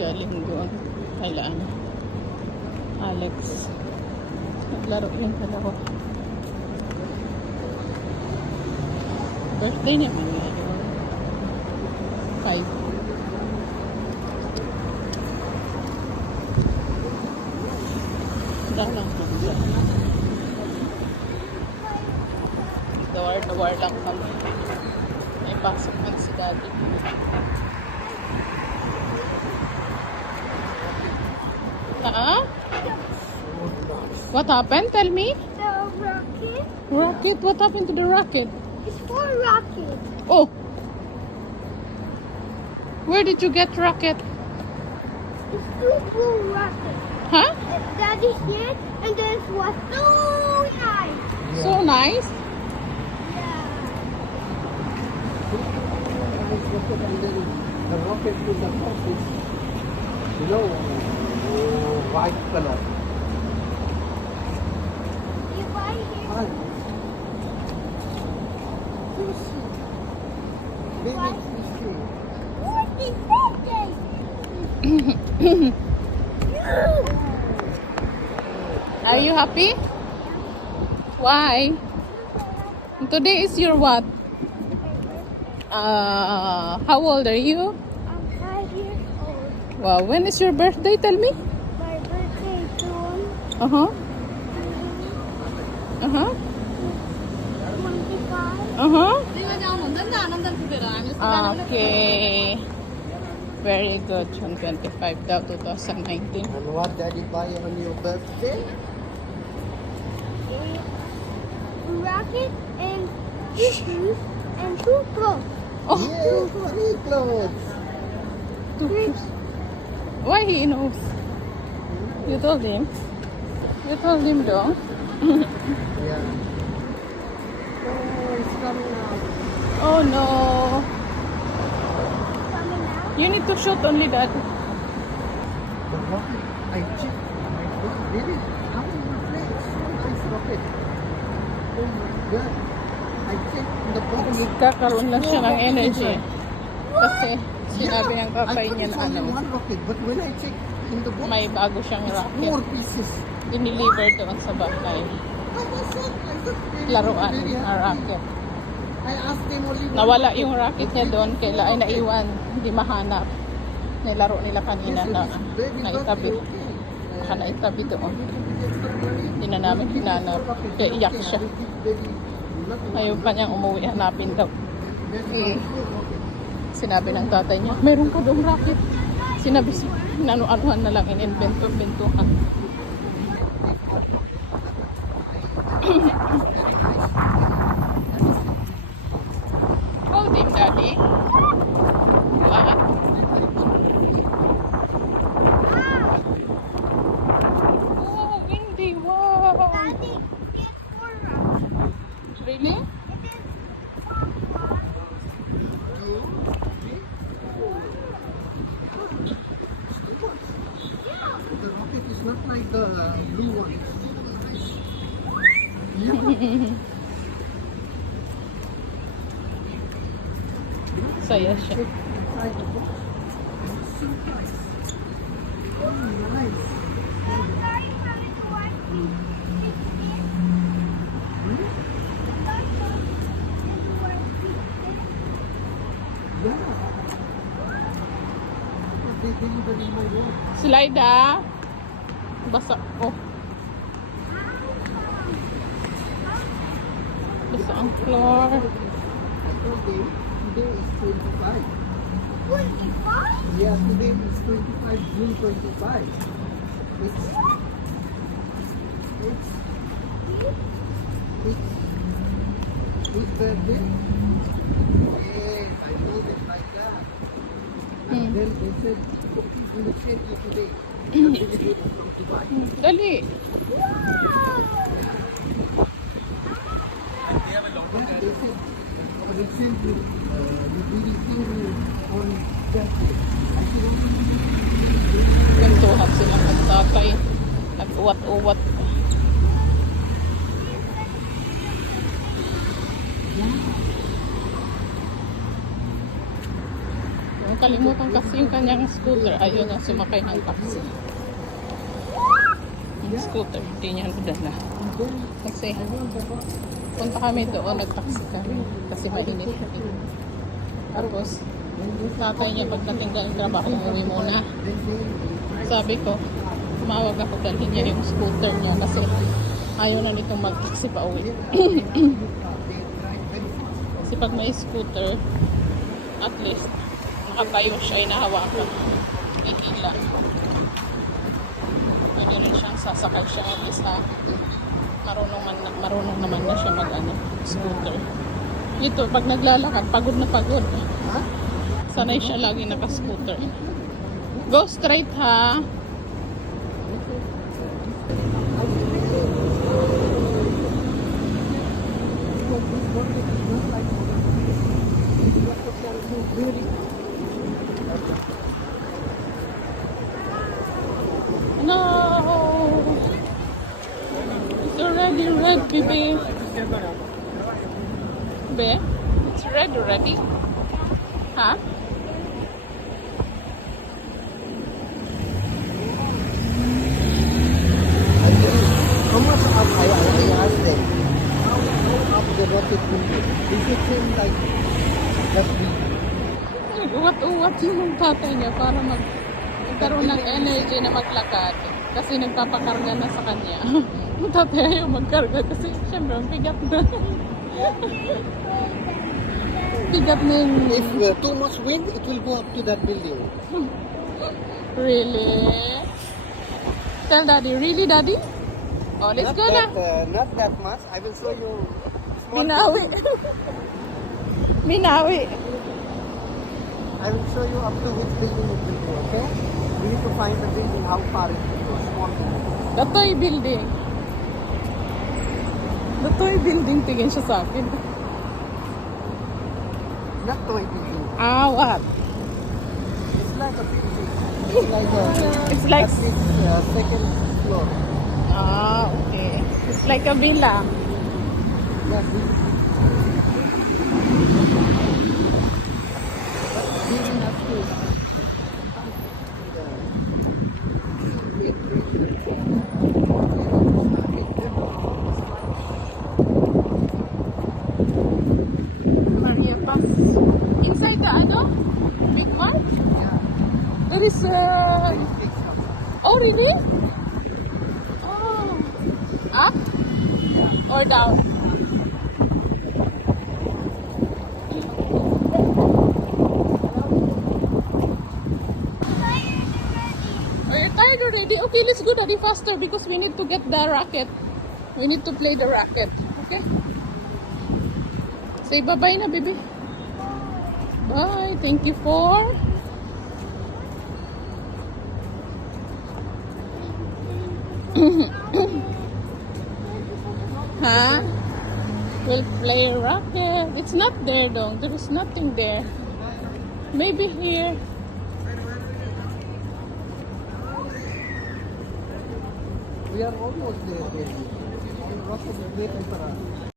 Galing doon. Kailan? Alex. Naglaro yung dalawa. Birthday niya man ngayon. Five. Dalang po siya. Dawar-dawar lang kami. May pasok man si daddy. Ah? What happened? Tell me. The rocket Rocket? What happened to the rocket? It's for rocket. Oh! Where did you get rocket? It's two blue rocket. Huh? And Daddy here, and this was so nice. So nice. Yeah. Nice rocket and then the rocket to the top is, you know, white color. You buy here sushi. big What? issue. What is that thing? Are you happy? Why? Today is your what? Uh, how old are you? I'm five years old. Wow, when is your birthday? Tell me. My birthday is June Uh huh. Uh huh. 25. Uh huh. Okay. Very good. June 25 daw, 2019. And what did you buy on your birthday? A rocket and two shoes and two clothes. Oh, Yeah, three clothes. Three. why he knows? You told him? You told him though? Yeah. Oh, it's coming out. Oh no. Coming out. You need to shoot only that. The rocket, I checked. My God, really? How in the place? Nice rocket. Oh my God. I checked the box. Nagkakaroon lang siya ng energy. Kasi sinabi ng I kapay thought niya na only ano, one rocket, but when I checked in the box, may bago siyang it's rocket. four pieces. Diniliver doon sa bahay. Laruan happy. rocket. I asked them only Nawala yung rocket niya doon, kaya ay naiwan, hindi mahanap. Nilaro nila kanina na naitabi. Baka naitabi doon. Hindi na namin hinanap. Kaya iyak siya. Ayaw pa niyang umuwi, hanapin daw. Eh, sinabi ng tatay niya, meron ka doong rocket. Sinabi, nano-anuhan na lang, in-invento-inventuhan. Hold him, daddy. What? Oh, windy, wow. Daddy, four rockets. Really? It is The rocket is not like the uh, blue one. So. Oh, nice. me. Yeah. Room. Slide ah. Basa. Oh. Basa ang floor. Them today is 25. Twenty-five? Yeah, today is 25, June 25. It's, it's, it's His birthday? Yes, I told him like that. Hmm. Then they said, Dali. Yeah, they said, I will send you, uh, we will send you on Thursday. I said, okay. Kwentuhan sila ng tatay. Nag-uwat-uwat. Yung kalimutan kasi yung kanyang scooter. Ayaw na sumakay ng taxi. Yung scooter, hindi niya nadala. Kasi punta kami doon, nag-taxi kami. Kasi mainit. Tapos, yung tatay niya pagdating galing trabaho, umuwi muna. Sabi ko, tumawag ako dalhin niya yung scooter niya kasi ayaw na nitong mag-taxi pa uwi. kasi pag may scooter, at least nakatayo siya ay nahawakan. May hila. Pwede rin siyang sasakay siya at least na marunong, man, marunong naman na siya mag ano, scooter. Ito, pag naglalakad, pagod na pagod. Huh? Sanay siya lagi naka-scooter. Go straight ha. No. It's already red, baby. Be? It's red already. Huh? Nag-uwat-uwat yung tatay niya para mag magkaroon ng energy na maglakad. Kasi nagpapakarga na sa kanya. Yung tatay ayaw magkarga kasi syempre ang bigat na. bigat na yung... If uh, too much wind, it will go up to that building. Really? Tell daddy, really daddy? Oh, let's not go na. that, uh, not that much. I will show you. Minawi. Minawi. I will show you up to which building it will go, okay? We need to find the building, how far it will go. Small building. The toy building. The toy building, tingin siya sa akin. Not toy building. Ah, what? It's like a building. It's like a... It's like... At least uh, second floor. Ah, okay. It's like a villa. Yeah, building. Building has to... Maria Paz. Inside the ano? Big mall? Yeah, House. Oh, really? Oh. Up? Or down? Are you tired already? Okay, let's go daddy faster because we need to get the racket. We need to play the racket. Okay? Say bye-bye na, baby. Bye. Thank you for... Huh? We'll play racket. It's not there though. There is nothing there. Maybe here. We are almost there,